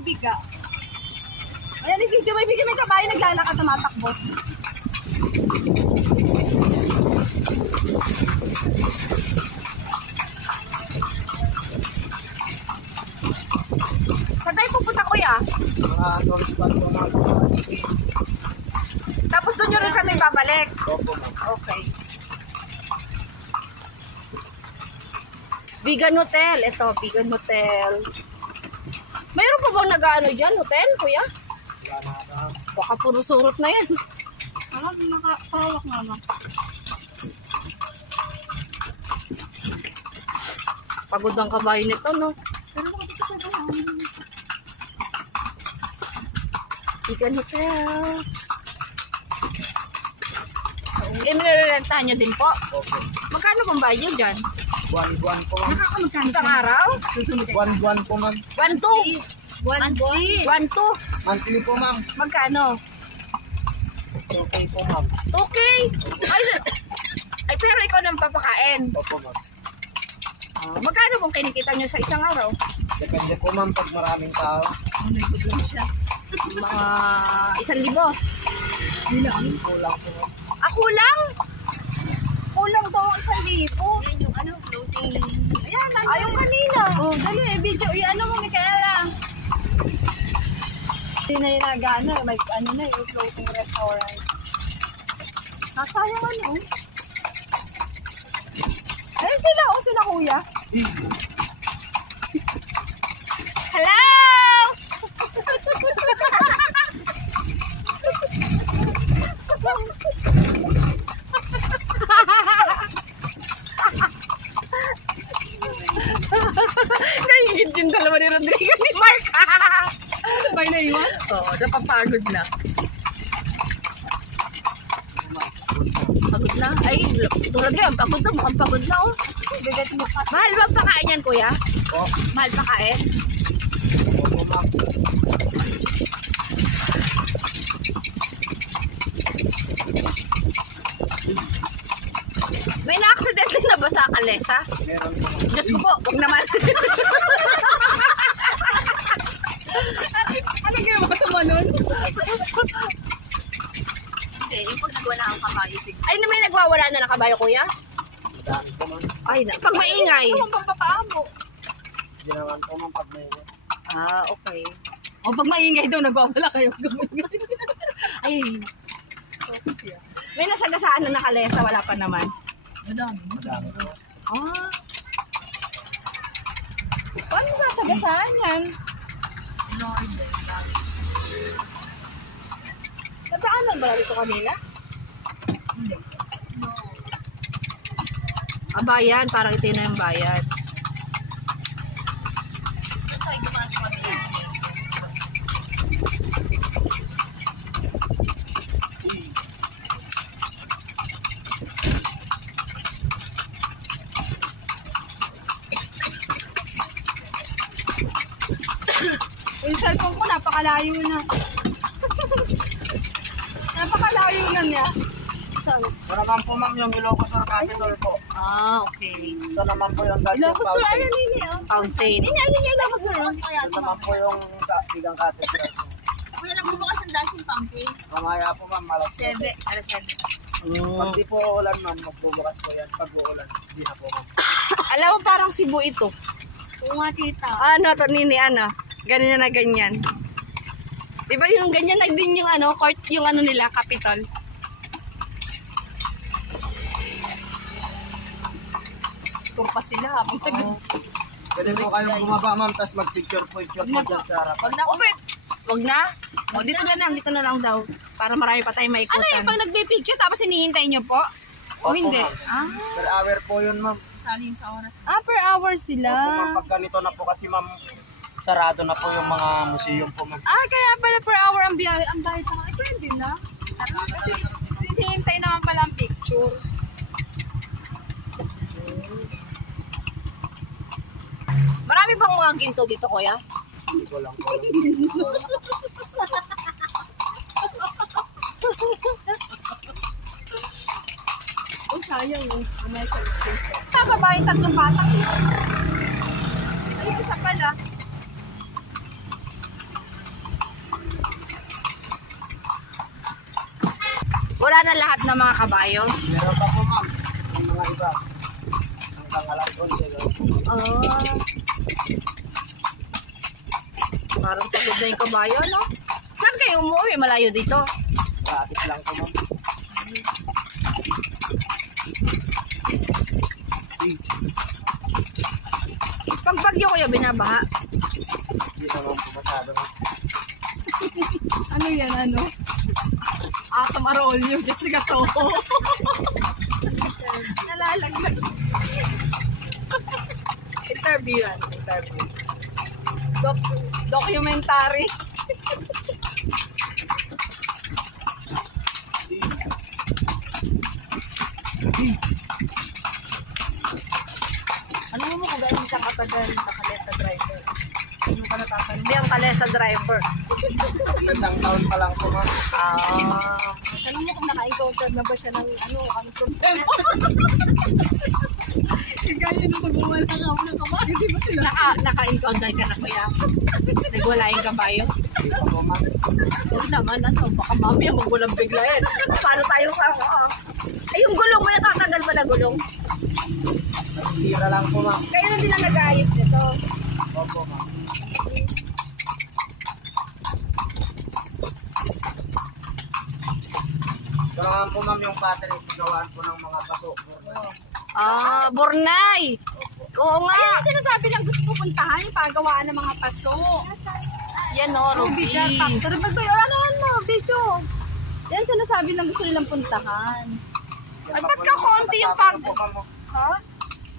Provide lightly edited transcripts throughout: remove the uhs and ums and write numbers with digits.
ibiga. Ayan, i-video, may kabayo naglalakad na matakbo. Saan tayo pupunta, kuya? Tapos doon nyo rin kami babalik? Okay. Vegan Hotel. Ito, Vegan Hotel. Mayroon pa bang nag-ano dyan, hotel, kuya? Baka puro surot na yan. Nakapawak naman. Pagod ang kabayo nito, no? Vegan Hotel. Nilirentahan nyo din po? Okay. Magkano pang bayad dyan? Buwan po, ma'am. Isang araw? Buwan po, ma'am. 1-2. 1-2. Monthly po, ma'am. Magkano? Okay po, ma'am. Okay. Ay, pero ikaw nang papakain. Opo, ma'am. Magkano kung kinikita nyo sa isang araw? Depende po, ma'am, pag maraming tao. Mga 1,000. Kulang po, ma'am. Ako lang? Kulang daw ang 1,000. Yan yung ano, floating. Ayan, ayong kanina. Oh, dali, video. Ano mo, may kaya lang. Hindi na yung nagana. May ano na yung floating restaurant. Nasayang ano. Ayun sila, sila kuya. Hello! Nahigit yung dalawa ni Rodrigo ni Mark. Sabay na iwan? Oo, napapagod na. Pagod na? Ay, tulad kayo, pagod na, mukhang pagod na, oh. Mahal ba pakain yan, kuya? Oh. Mahal pakain? Opo, ma'am. May na-accident na ba sa Kalesa? Meron po, ma'am. Diyos ko po, huwag naman. Ano kayo mga tumalon? Hindi, yung pag nagwala ang kabayo. Ay, na may nagwawala na ng kabayo, kuya? Madami po, ma'am. Ay, pag maingay. Ano ang papapaamo? Hindi naman po, ma'am, pag may... Okay. O, pag maingay daw, nagwawala kayo. Ay. May nasagasaan na nakalesa, wala pa naman. Madami po. Paano ba sagasaan yan? Nadaanan ba dito kanila? Hindi. Bayan, parang ito na yung bayan. Yung cellphone ko napakalayo na. Napakalayo na niya. Saan? Ito naman po, ma'am, yung Ilocos Sur Capital po. Okay. Ito naman po yung Dutch Ilocos Sur, ano Fountain. nini, oh? Fountain. Ano yung Ilocos Sur? Ito naman po yung Bigang Cathedral po. Kuya, nagbubukas ang dancing fountain. Mamaya po, ma'am, malas po. 7. Pag di po ulan, ma'am, magbubukas po yan. Pag uulan, hindi na po, ma'am. Alam mo, parang Cebu ito. Oo nga, tita. Ano to, nini, ano? Ganyan na ganyan. Diba yung ganyan na din yung ano, court, yung ano nila, Capitol. Tumpa sila habang Pwede po kayong bumaba, ma'am, tapos mag-picture po dyan sa harap. Wag na, wag na. O, dito na lang daw. Para marami pa tayong maikutan. Ano yung pag nagbe-picture tapos hinihintay nyo po? O Opo, hindi? ma'am. Per hour po yun, ma'am. Saling sa oras. Per hour sila. Opo, ma'am, pag ganito na po kasi, ma'am, sarado na po yung mga museum po, ma'am. Kaya pala per hour ang biyahe. Ang dahil sa mga, pwede na. Kasi hinihintay naman pala ang picture. Marami bang mga ginto dito, kuya? Hindi ko lang po. Sayang yung American station. Babae, tatlong bata. Ay, isa pala. Wala na lahat ng mga kabayo. Meron pa po ma'am. Yung mga iba. Hanggang alas 11. Oh. Parang pagod na yung kabayo, no? Saan kayo umuwi? Malayo dito. Gratis lang po ma'am. Pag bagyo kuya, binabaha. Hindi naman po masyado ma'am. Ano yan, ano? Atom Arolyo, Jessica Soho. Nalalaglag. Interview yan, interview. Documentary. Ano mo kung gano'n siyang katagal sa kalesa driver? Ano ka natatanong? Hindi, ang kalesa driver. Isang taon pa lang po ma'am. Tanong mo kung naka-encounter na ba siya ng ano problema? Kaya nung pag-uwala ka ako ng kabayo, di ba sila? Naka-encounter ka na kuya? Nagwala yung kabayo? Hindi pa po ma'am. Huwag naman, baka mamaya magwalang biglayin. Paano tayo ka? Ay, yung gulong mo, natatanggal ba na gulong? Tira lang po ma'am. Kayo na din ang nag-aayos nito. Opo ma'am. Ito naman po ma'am yung battery. Gawaan po ng mga paso. Bornay! Oo nga. Ayun ang sinasabi lang gusto ko puntahan, yung pagawaan ng mga paso. Yan o, Ruby. Jar Factory. Ano mo, video. Yan sinasabi lang gusto nilang puntahan. Ay, ba't ka konti yung pag... Ha?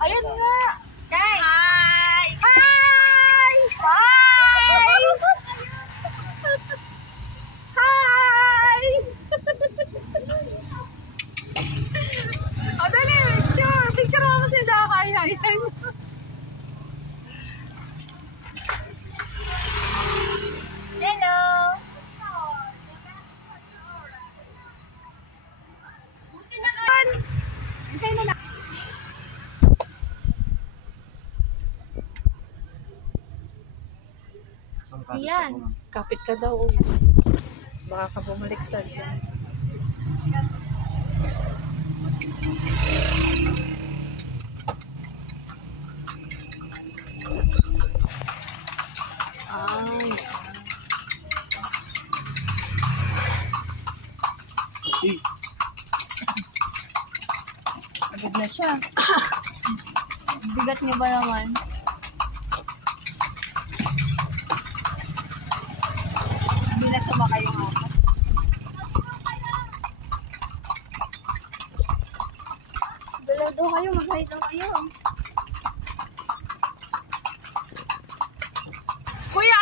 Ayun nga. Guys. Hi! Hi! Hi! Hi! O, dali, picture. Picture mo sila. Hi, hi, hi. Hello. Hintay na lang. Siyan. Kapit ka daw. Baka ka bumaliktad. Ay. Pagod na siya. Bigat niya ba naman? Hindi na sumakay yung ako. Dalaw daw kayo, mag-hide daw kayo. Kuya,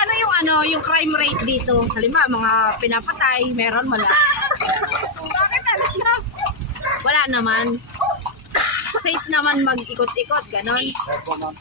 yung crime rate dito? Halimbawa, mga pinapatay, meron, wala. Bakit ano? Wala naman. Safe naman mag-ikot-ikot, ganon. Opo ma'am.